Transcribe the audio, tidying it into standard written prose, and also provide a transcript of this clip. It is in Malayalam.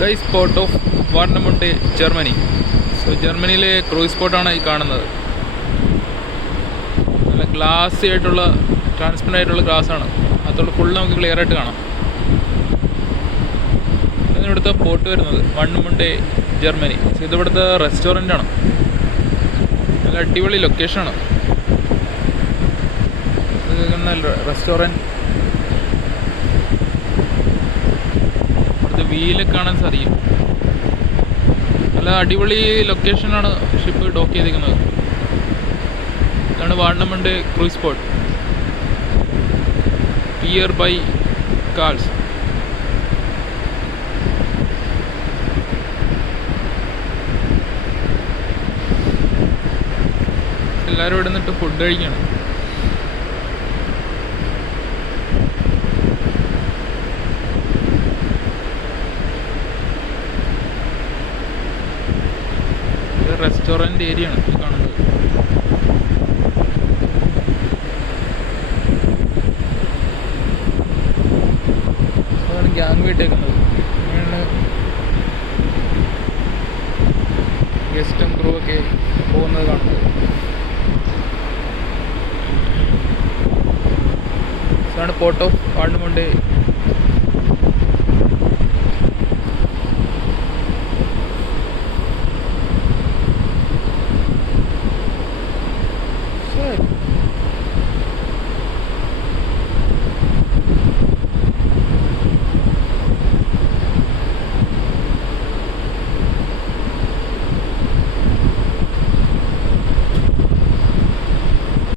Guys port of Warnemunde, Germany. So ജർമ്മനിയിലെ ക്രൂയിസ് പോർട്ടാണ് ഈ കാണുന്നത്. നല്ല ഗ്ലാസി ആയിട്ടുള്ള, ട്രാൻസ്പെറൻ്റ് ആയിട്ടുള്ള ഗ്ലാസ്സാണ്. അതുകൊണ്ട് ഫുൾ നമുക്ക് ക്ലിയർ ആയിട്ട് കാണാം. ഇവിടുത്തെ പോർട്ട് വരുന്നത് വാർണമുണ്ട്, ജർമ്മനി. ഇത് ഇവിടുത്തെ റെസ്റ്റോറൻ്റാണ്. നല്ല അടിപൊളി ലൊക്കേഷനാണ്. റെസ്റ്റോറൻറ്റ് ഇവിടുത്തെ വീലൊക്കെ കാണാൻ സാധിക്കും. നല്ല അടിപൊളി ലൊക്കേഷനാണ് ഷിപ്പ് ഡോക്ക് ചെയ്തിരിക്കുന്നത്. ഇതാണ് വാർണമുണ്ട് ക്രൂയിസ് പോർട്ട്, പിയർ ബൈ കാൾസ്. എല്ലാവരും ഇവിടെ നിന്നിട്ട് ഫുഡ് കഴിക്കണം. ഇത് റെസ്റ്റോറൻറ്റ് ഏരിയ ആണ് ഈ കാണുന്നത്. അതാണ് ഗ്യാങ് വീട്ടേക്കുന്നത്. ഗസ്റ്റും ക്രൂ ഒക്കെ പോകുന്നത് കാണുന്നത്. ഇതാണ് പോർട്ട് ഓഫ് വാർണമുണ്ട്,